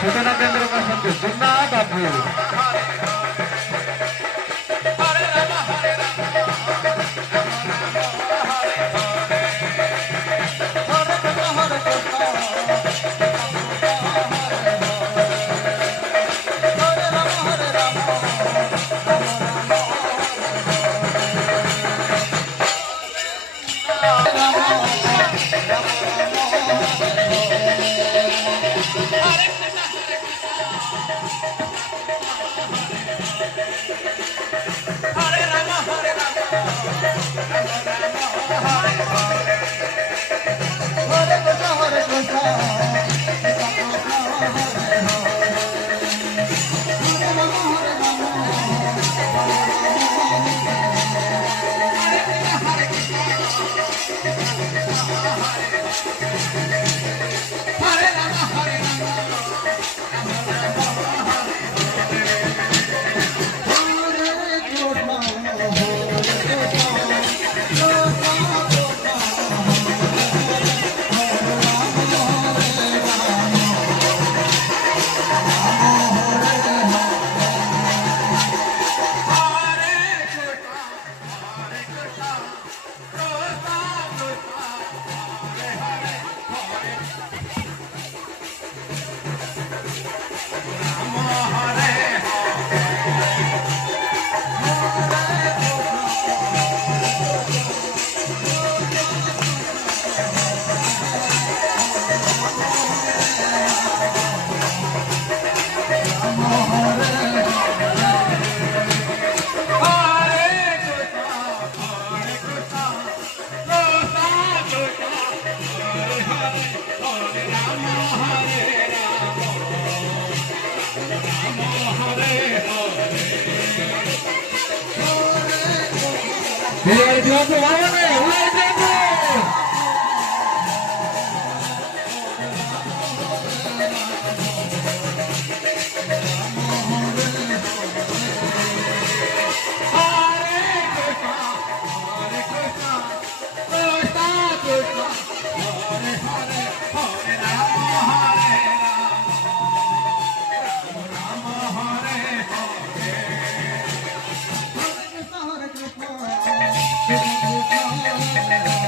सूचना केंद्र का संकेत सुनना बाबू Hare Krishna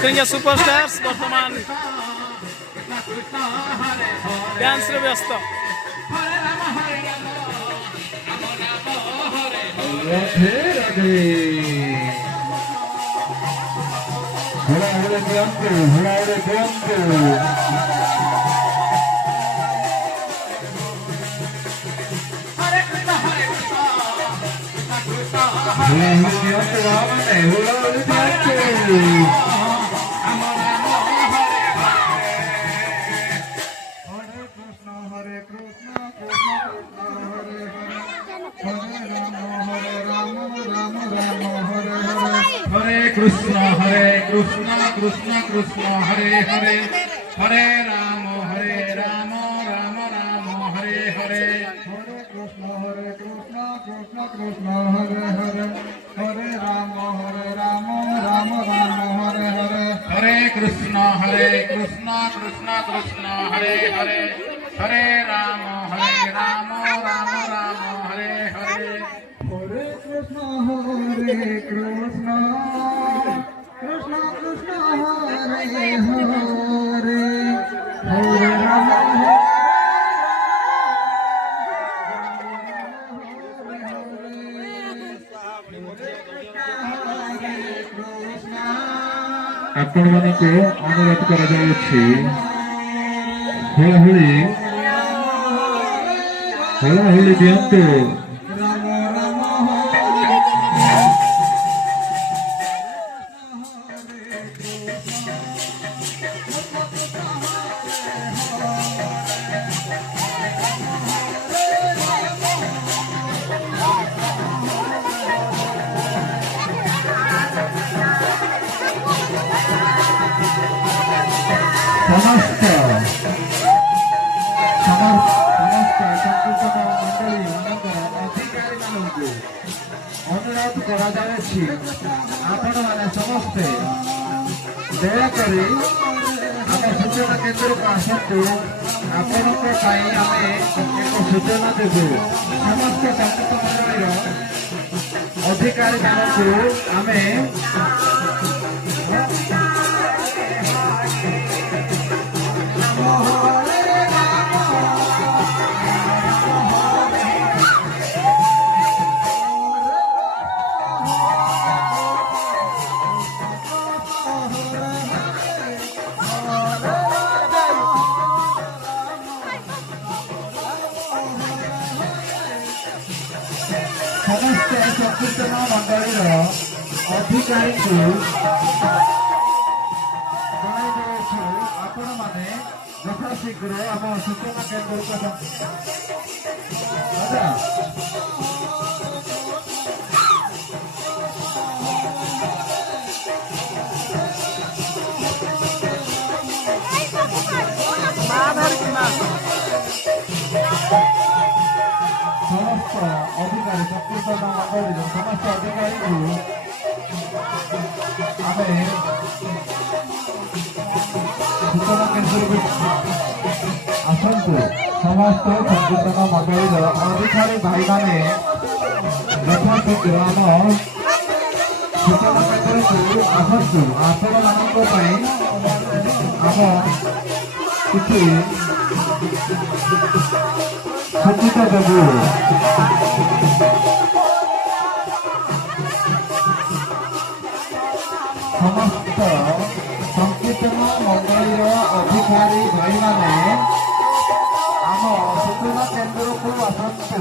लखरिंगा सुपरस्टार्स बर्तमान डांस रे व्यस्त राधे राधे हरा हरे दियंतु हरा हरे दियंतु हरे कृष्ण कृष्ण कृष्ण हरे हरे हरे राम राम राम हरे हरे हरे कृष्ण कृष्ण कृष्ण हरे हरे हरे राम राम राम हरे हरे हरे कृष्ण कृष्ण कृष्ण हरे हरे हरे राम राम राम हरे हरे हरे कृष्ण कृष्ण कृष्ण कृष्ण हरे हरे हरे राम आपण मानक अनुरोध करा जाउछि हळहळी हळहळी दियंतु समस्त संकीर्तन मंडली अधिकारी मानक अनुरोध करा जाउछि आपण माने समस्ते दयाकरी आम सूचना केन्द्र को आसतु आपण आम एक सूचना देबू समस्त संकीर्तन मंडली अधिकारी मानक आमे समस्त संकीर्तन मंडली अधिकारी को आपण मैंने यथाशीघ्र आम सूचना केन्द्र समस्त अधिकारी संकीर्तन मंडली समस्त अधिकारी को आम सूचना केन्द्र आसतु समस्त संकीर्तन मंडली अधिकारी भाई मैंने यथाशीघ्र आम सूचना केन्द्र को आसतु आपण आम किसी सूचित देवु समस्त संकीर्तन मंडली अधिकारी भाई मैंने आम सूचना केन्द्र को आसतु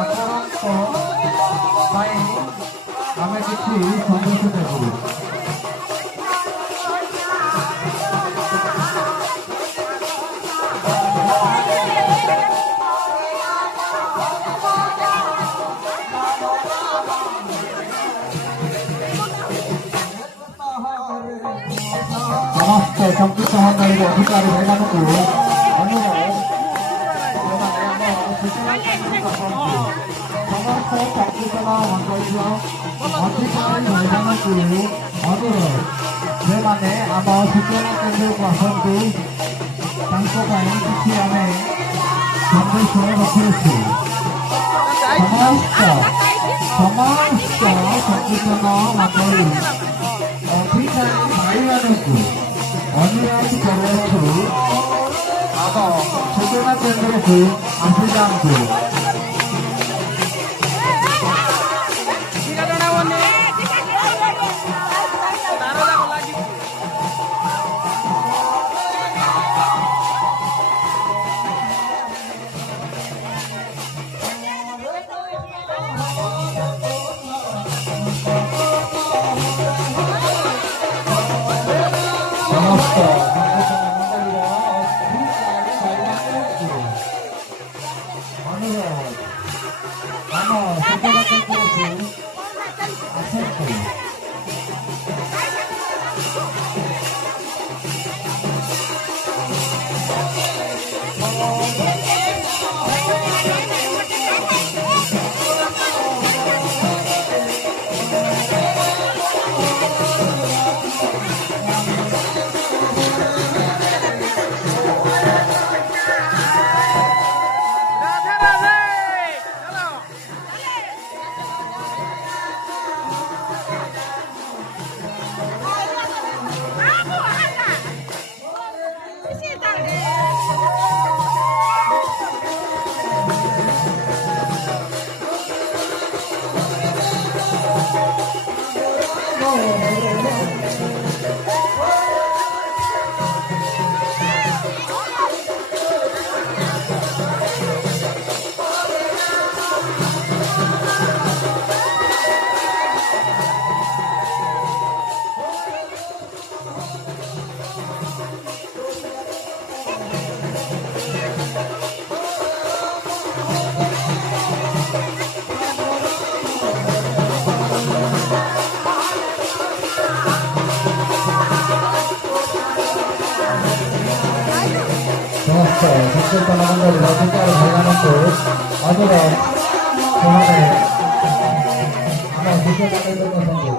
आपण आम किसी संदेश देवु समस्त संकीर्तन मंडली अधिकारी भाई मानक अनुरोध समस्त संकीर्तन मंडली अधिकारी भाई मानक अनुरोध से मैंने आम सूचना केन्द्र को आसतु किसी आम संदेश रखी समस्त संकीर्तन मंडली अधिकारी भाई मानक केंद्रକୁ ଆସିଯାଆନ୍ତୁ। ସମସ୍ତ ଅନୁରୋଧ ଆମ ସୂଚନା କେନ୍ଦ୍ରକୁ ଆସନ୍ତୁ। ସମସ୍ତ ସଚେତନ ମଣ୍ଡଳୀ ଅଧିକାର ଭାଇମାନଙ୍କୁ ଅନୁରୋଧ ସେମାନେ ଆମ ସୂଚନା କେନ୍ଦ୍ରକୁ ଆସନ୍ତୁ।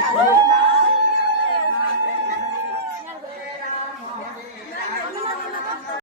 Hare